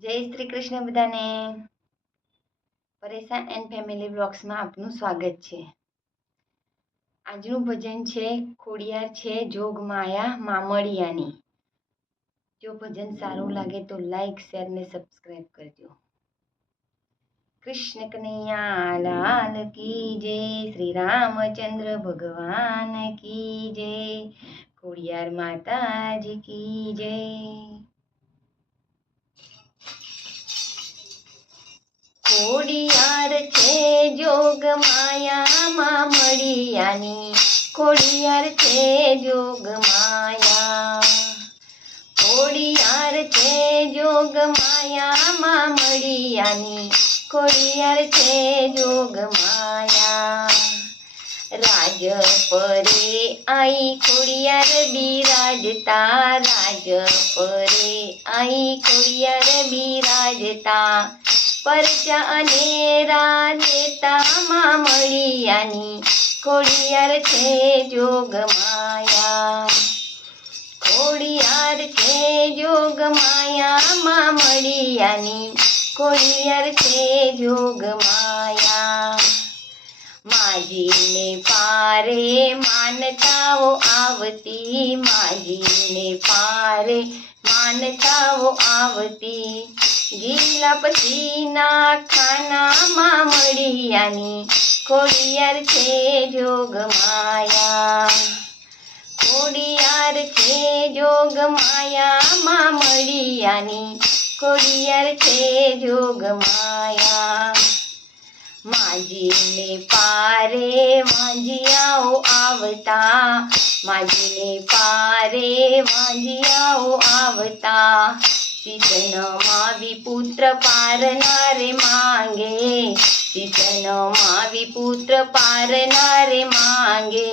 જય શ્રી કૃષ્ણ બધાને. પરેશાન એન્ડ ફેમિલી બ્લોગ્સમાં આપનું સ્વાગત છે. આજનું ભજન છે, ખોડિયાર છે, જોગ માયા મામડિયાની જો ભજન સારું લાગે તો લાઈક, શેર ને સબસ્ક્રાઈબ કરજો. કૃષ્ણ કનૈયા, લાલ કી જય, શ્રી રામચંદ્ર ભગવાન કી જય. ખોડિયાર માતાજી કી જય. ખોડિયાર છે જોગ માયામાં મળિયાની. ખોડિયાર છે જોગ માયા. ખોડિયાર છે જોગ માયામાં મળિયાની. ખોડિયાર છે જોગ માયા. રાજ પરે આઈ ખોડિયાર બિરાજતા. રાજ પરે આઈ ખોડિયાર બિરાજતા. પરચા અને રાજેતામાં મળિયાની ખોડિયાર છે જોગ માયા. ખોડિયાર છે જોગ માયામાં મળિયાની ખોડિયાર છે જોગ માયા. માજીને પારે માનતાઓ આવતી, માજીને પારે માનતાઓ આવતી. ગીલા પછીના ખાનામાં મળિયાની ખોડિયાર છે જોગ માયા. ખોડિયાર છે જોગ માયામાં મળિયાની ખોડિયાર છે જોગ માયા. માજીને પારે વાંજિયાઓ આવતા, માજીને પારે વાંજિયાઓ આવતા. શીતનમાં વિપુત્ર પારનારે માંગે. શીતનમાં વિપુત્ર પારનારે માંગે.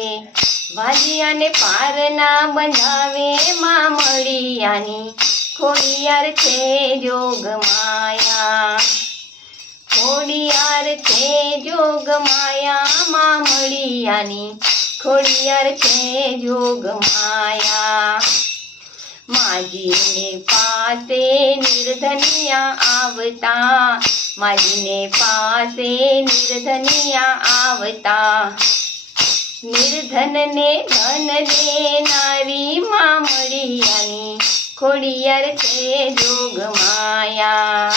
વાલિયાને પારના બંધાવે માં મળિયાની ખોડિયાર છે જોગ માયા. ખોડિયાર છે જોગ માયામાં મળિયાની ખોડિયાર છે જોગ માયા. માજીને પાસે નિર્ધનિયા આવતા માજીને પાસે નિર્ધનિયા આવતા. નિર્ધનને ધન દેનારી માં મળિયાની ખોડિયાર છે જોગ માયા.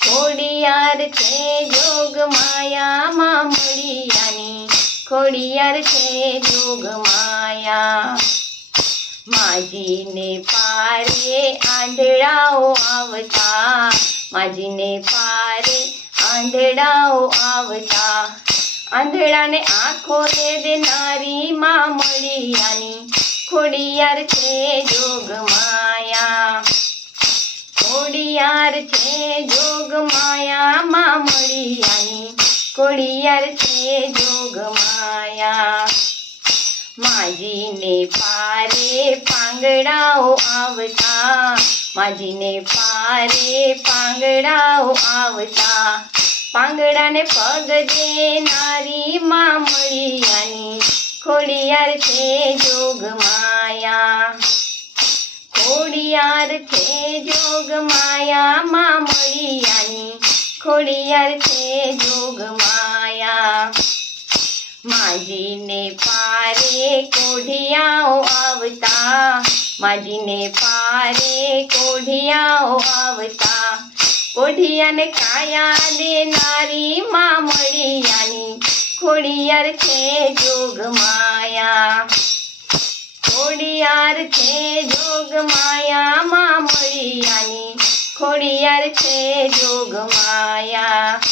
ખોડિયાર છે જોગ માયામાં મળિયાની ખોડિયાર છે જોગ માયા. માજીને પારે આંધળાઓ આવતા માજીને પારે આંધળાઓ આવતા. આંધળાને આંખો દે દેનારી માં મળિયાની ખોડિયાર છે જોગ માયા. ખોડિયાર છે જોગ માયામાં મળિયાની ખોડિયાર છે જોગ માયા. માજીને પારે પાંગડાઓ આવતા, માજીને પારે પાંગડાઓ આવતા. પાંગડાને પગ દેનારી માં મળિયાની, ખોડિયાર છે જોગ માયા. ખોડિયાર છે જોગ માયામાં મળિયાની, ખોડિયાર છે જોગ માયા. માજીને પારે કોઢિયાઓ આવતા, માજીને પારે કોઢિયાઓ આવતા. કોઢિયાને કાયા દેનારી માં મળિયાની, ખોડિયાર છે જોગ માયા. ખોડિયાર છે જોગ માયામાં મળિયાની, ખોડિયાર છે જોગ માયા.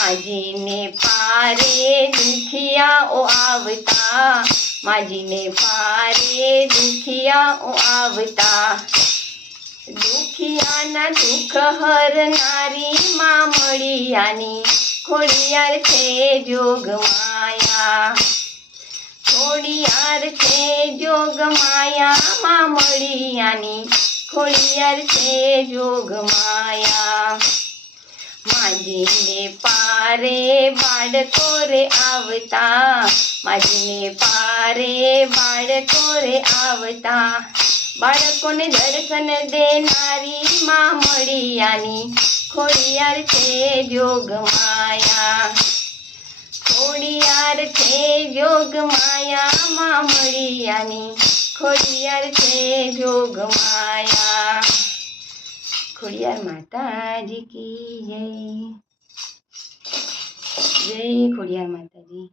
માજીને પારે દુખિયાઓ આવતા માજીને પારે દુખિયાઓ આવતા. દુખિયાના દુઃખ હરનારી માં મળિયાની, ખોડિયાર છે જોગ માયા. ખોડિયાર છે જોગ માયામાં મળિયાની, ખોડિયાર છે જોગ માયા. માજીને પારે બાળકો રે આવતા માજીને પારે બાળકો રે આવતા. બાળકોને દર્શન દેનારી માં મળિયાની, ખોડિયાર છે જોગ માયા. ખોડિયાર છે જોગ માયા માં મળિયાની, ખોડિયાર છે જોગ માયા. ખોડિયાર માતાજી કી જય. જય ખોડિયાર માતાજી.